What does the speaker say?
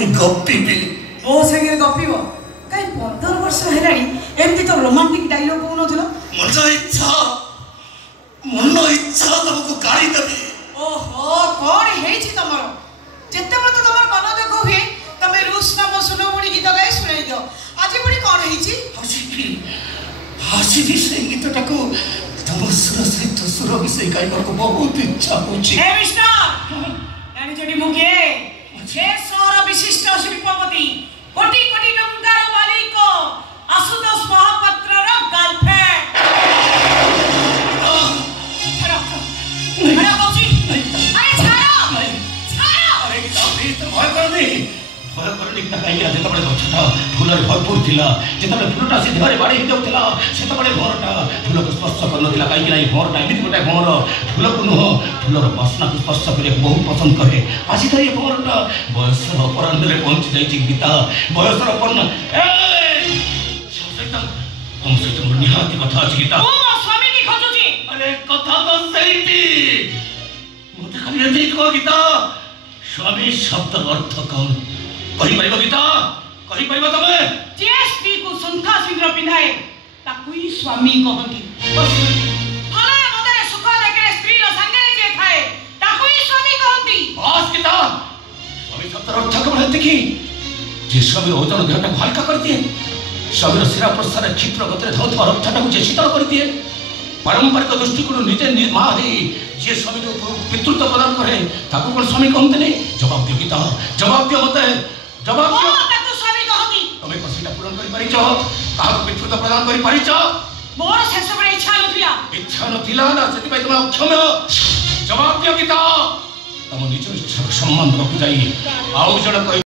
पुणी गप्पी मो संगे गपिब कहीं 15 वर्ष हेलानी एमती तो रोमांटिक डायलॉग कहू नथिलो मन इच्छा तुमको गाड़ी देबी। ओहो कौन हेछि तमरो जेते बत तमर मन दुख हुए तमे रूस नाम सुनो मुड़ी गीत गाई सुनाई दियो आज पुणी कौन हेछि हसी से गीतटा को तुम सुर सहित सुर विषय गाइबा को बहुत इच्छा होछि। हे मिस्टर जानि जडी मुके जे सौर विशिष्ट शिल्पपति कोटी कोटी लंकार मालिक आशुतोष महापात्र रो गर्लफ्रेंड अरे कौची अरे छाड़ो अरे भय करनी ना कहीं आज तबले गछटा फूल भरपूर थिला जेतबले फूलटा सीधारे बाड़ी ही जाउथिला सेतबले भरटा फूल को स्पर्श करनथिला काई कि नाही भरटा एमिति गोटे भर फूल को नुह फूलर वासना को स्पर्श करे बहुत पसंद करे आज तो ये भरटा बयस अपराह्न रे पहुंच जाई गीता बयस अपराह्न ए हम से तुम निहाती कथा अछि गीता ओ स्वामी की खोजुची अरे कथा तो सहीती मते खाली एति को गीता स्वामी शब्द अर्थ कौन कही परिबो गीता कही परिबो तमे जे स्त्री को संथा सिंह पिनाए ताकुई स्वामी कहंती बस फला मदरे सुख देखरे स्त्री रो संगे जे थाए ताकुई स्वामी कहंती बस गीता स्वामी शब्द अर्थ को बढ़ते की जे स्वामी ओजन देहटा हल्का कर दिए स्वामी शिरा प्रसार क्षिप्र गतरे धौथवा रक्षाटा को जे शीतल कर दिए पारंपरिक दृष्टिकोण निजे माँ है जी स्वामी जो पितृत्व प्रदान करे ताको कोन स्वामी कहते नहीं जवाब दियो गीता जवाब दियो मते जवाब दियो ताको स्वामी कहती तमे कसिटा पूर्ण करि परिचो काहा पितृत्व प्रदान करि परिचो मोर शेष बड़े इच्छा नथिला ना सेति भाई तुम अक्षम जवाब दियो गीता तम निज इच्छा सम्मान रखु जाई आउ जण